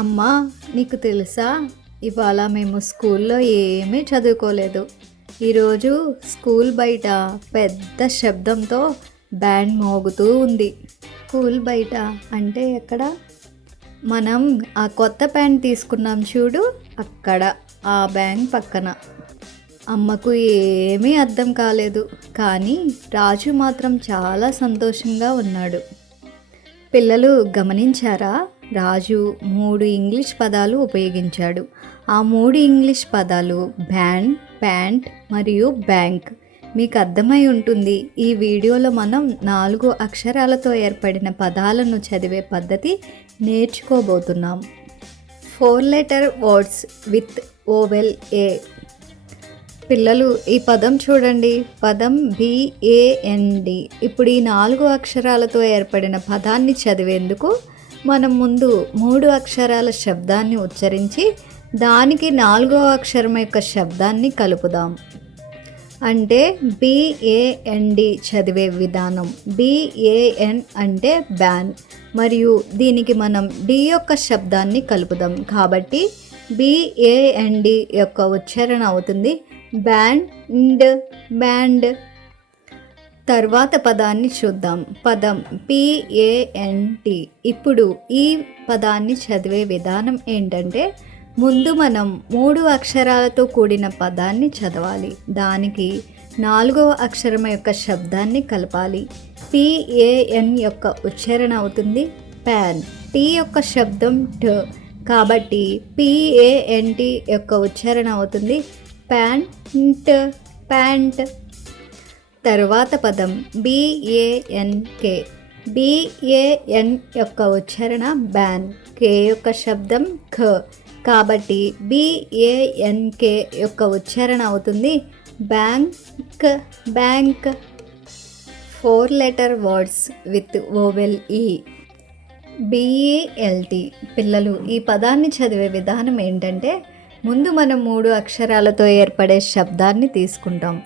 అమ్మా, నీకు తెలుసా? ఇవాళ మేము స్కూల్లో ఏమీ చదువుకోలేదు. ఈరోజు స్కూల్ బయట పెద్ద శబ్దంతో బ్యాండ్ మోగుతూ ఉంది. స్కూల్ బయట అంటే ఎక్కడ? మనం ఆ కొత్త ప్యాంట్ తీసుకున్నాం చూడు, అక్కడ ఆ బ్యాంక్ పక్కన. అమ్మకు ఏమీ అర్థం కాలేదు, కానీ రాజు మాత్రం చాలా సంతోషంగా ఉన్నాడు. పిల్లలు గమనించారా? రాజు 3 ఇంగ్లీష్ పదాలు ఉపయోగించాడు. ఆ 3 ఇంగ్లీష్ పదాలు బ్యాండ్, ప్యాంట్ మరియు బ్యాంక్. మీకు అర్థమై ఉంటుంది. ఈ వీడియోలో మనం 4 అక్షరాలతో ఏర్పడిన పదాలను చదివే పద్ధతి నేర్చుకోబోతున్నాం. 4 లెటర్ వర్డ్స్ విత్ ఓవెల్ ఏ. పిల్లలు, ఈ పదం చూడండి. పదం BAND. ఇప్పుడు ఈ 4 అక్షరాలతో ఏర్పడిన పదాన్ని చదివేందుకు మనం ముందు 3 అక్షరాల శబ్దాన్ని ఉచ్చరించి దానికి 4వ అక్షరం యొక్క శబ్దాన్ని కలుపుదాం. అంటే BAND చదివే విధానం. BAN అంటే బ్యాన్, మరియు దీనికి మనం D యొక్క శబ్దాన్ని కలుపుదాం. కాబట్టి BAND యొక్క ఉచ్చారణ అవుతుంది బ్యాండ్, బ్యాండ్. తర్వాత పదాన్ని చూద్దాం. పదం PANT. ఇప్పుడు ఈ పదాన్ని చదివే విధానం ఏంటంటే, ముందు మనం 3 అక్షరాలతో కూడిన పదాన్ని చదవాలి. దానికి 4వ అక్షరం యొక్క శబ్దాన్ని కలపాలి. PAN యొక్క ఉచ్చారణ అవుతుంది ప్యాన్. T యొక్క శబ్దం T, కాబట్టి PANT యొక్క ఉచ్చారణ అవుతుంది ప్యాంట్, ప్యాంట్. తరువాత పదం BANK. BAN యొక్క ఉచ్చారణ బ్యాన్. K యొక్క శబ్దం ఖ, కాబట్టి BANK యొక్క ఉచ్చారణ అవుతుంది bank, bank. 4 letter words with oval E. BELT. పిల్లలు, ఈ పదాన్ని చదివే విధానం ఏంటంటే, ముందు మనం 3 అక్షరాలతో ఏర్పడే శబ్దాన్ని తీసుకుంటాం.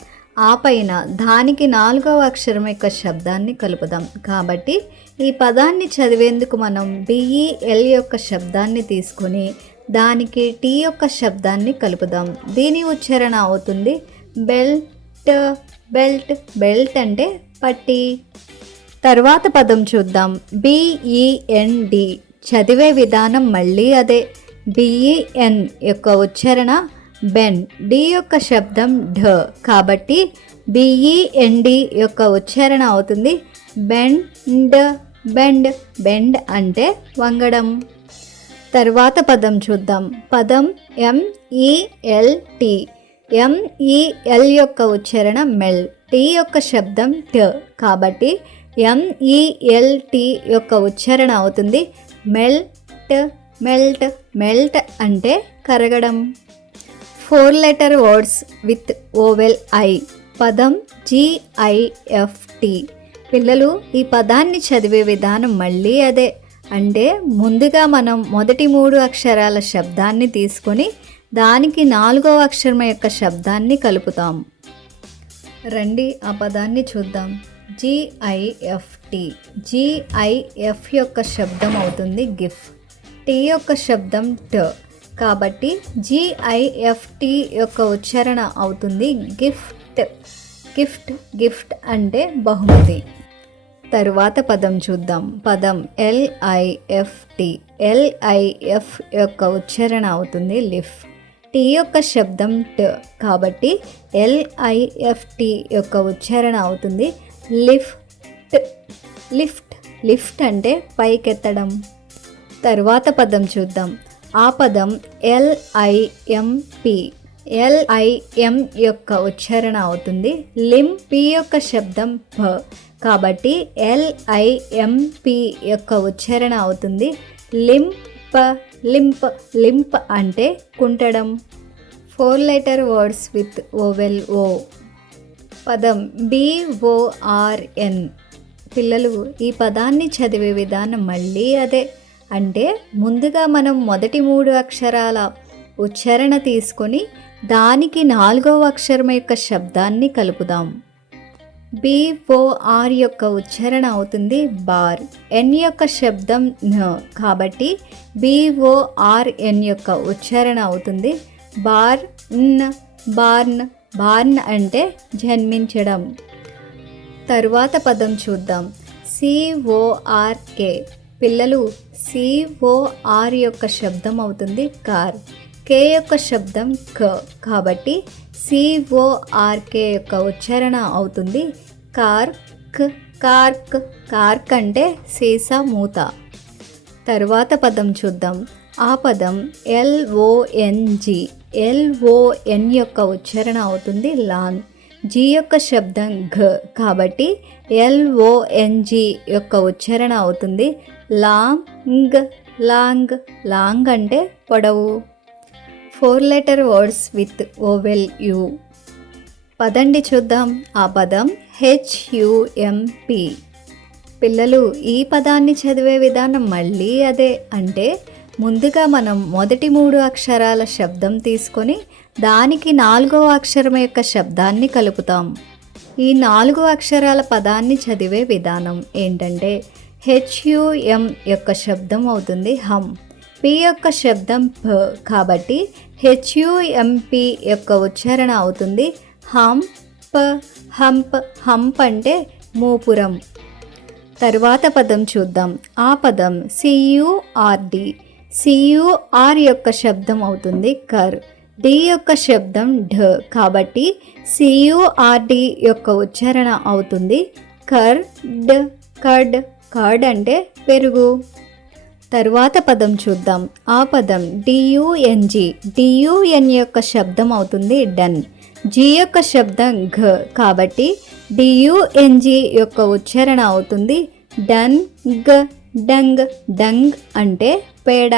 ఆ పైన దానికి 4వ అక్షరం యొక్క శబ్దాన్ని కలుపుదాం. కాబట్టి ఈ పదాన్ని చదివేందుకు మనం BEL యొక్క శబ్దాన్ని తీసుకొని దానికి T యొక్క శబ్దాన్ని కలుపుదాం. దీని ఉచ్చారణ అవుతుంది బెల్ట్, బెల్ట్. బెల్ట్ అంటే పట్టి. తర్వాత పదం చూద్దాం. BEND. చదివే విధానం మళ్ళీ అదే. BEN యొక్క ఉచ్చారణ బెన్. D యొక్క శబ్దం ఢ, కాబట్టి BEND యొక్క ఉచ్చారణ అవుతుంది బెండ్, బెండ్. బెండ్ అంటే వంగడం. తర్వాత పదం చూద్దాం. పదం MELT. MEL యొక్క ఉచ్చారణ మెల్. T యొక్క శబ్దం ట, కాబట్టి MELT యొక్క ఉచ్చారణ అవుతుంది మెల్ట్, మెల్ట్. మెల్ట్ అంటే కరగడం. 4 letter words with oval I. పదం GIFT. పిల్లలు, ఈ పదాన్ని చదివే విధానం మళ్ళీ అదే. అంటే ముందుగా మనం మొదటి 3 అక్షరాల శబ్దాన్ని తీసుకొని దానికి 4వ అక్షరం యొక్క శబ్దాన్ని కలుపుతాం. రండి ఆ పదాన్ని చూద్దాం. GIFT. GIF యొక్క శబ్దం అవుతుంది గిఫ్. T యొక్క శబ్దం ట, కాబట్టి GIFT యొక్క ఉచ్చారణ అవుతుంది గిఫ్ట్, గిఫ్ట్. గిఫ్ట్ అంటే బహుమతి. తరువాత పదం చూద్దాం. పదం LIFT. LIF యొక్క ఉచ్చారణ అవుతుంది లిఫ్. T యొక్క శబ్దం ట, కాబట్టి LIFT యొక్క ఉచ్చారణ అవుతుంది లిఫ్ట్, లిఫ్ట్. లిఫ్ట్ అంటే పైకెత్తడం. తరువాత పదం చూద్దాం. ఆ పదం LIMP. LIM యొక్క ఉచ్చారణ అవుతుంది లిమ్. P యొక్క శబ్దం ప, కాబట్టి LIMP యొక్క ఉచ్చారణ అవుతుంది లింప్, లింప్. లింప్ అంటే కుంటడం. 4 letter words with oval O. పదం BORN. పిల్లలు, ఈ పదాన్ని చదివే విధానం మళ్ళీ అదే. అంటే ముందుగా మనం మొదటి 3 అక్షరాల ఉచ్చారణ తీసుకొని దానికి 4వ అక్షరం యొక్క శబ్దాన్ని కలుపుదాం. BOR యొక్క ఉచ్చారణ అవుతుంది బార్. N యొక్క శబ్దం న కాబట్టి BORN యొక్క ఉచ్చారణ అవుతుంది బార్ న్. బార్న్. బార్న్ అంటే జన్మించడం. తరువాత పదం చూద్దాం. CORK. పిల్లలు COR యొక్క శబ్దం అవుతుంది కార్. K యొక్క శబ్దం క కాబట్టి CORK యొక్క ఉచ్చారణ అవుతుంది కార్క్. కార్క్. కార్క్ అంటే సీసా మూత. తరువాత పదం చూద్దాం. ఆ పదం LONG. LON యొక్క ఉచ్చారణ అవుతుంది లాంగ్. G యొక్క శబ్దం ఘ కాబట్టి LONG యొక్క ఉచ్చారణ అవుతుంది లాంగ్. లాంగ్. లాంగ్ అంటే పొడవు. 4 letter words with oval you. పదండి చూద్దాం. ఆ పదం HUMP. పిల్లలు ఈ పదాన్ని చదివే విధానం మళ్ళీ అదే. అంటే ముందుగా మనం మొదటి 3 అక్షరాల శబ్దం తీసుకొని దానికి 4వ అక్షరం యొక్క శబ్దాన్ని కలుపుతాం. ఈ 4 అక్షరాల పదాన్ని చదివే విధానం ఏంటంటే HUM యొక్క శబ్దం అవుతుంది హమ్. P యొక్క శబ్దం ప కాబట్టి HUMP యొక్క ఉచ్చారణ అవుతుంది హంప్. హంప్. హంప్ అంటే మూపురం. తరువాత పదం చూద్దాం. ఆ పదం CURD. CUR యొక్క శబ్దం అవుతుంది కర్. D యొక్క శబ్దం ఢ కాబట్టి CURD యొక్క ఉచ్చారణ అవుతుంది కర్డ్. కర్డ్. కర్డ్ అంటే పెరుగు. తరువాత పదం చూద్దాం. ఆ పదం DUNG. DUN యొక్క శబ్దం అవుతుంది డన్. G యొక్క శబ్దం ఘ కాబట్టి DUNG యొక్క ఉచ్చారణ అవుతుంది డన్ గ. డంగ్. డంగ్ అంటే పేడ.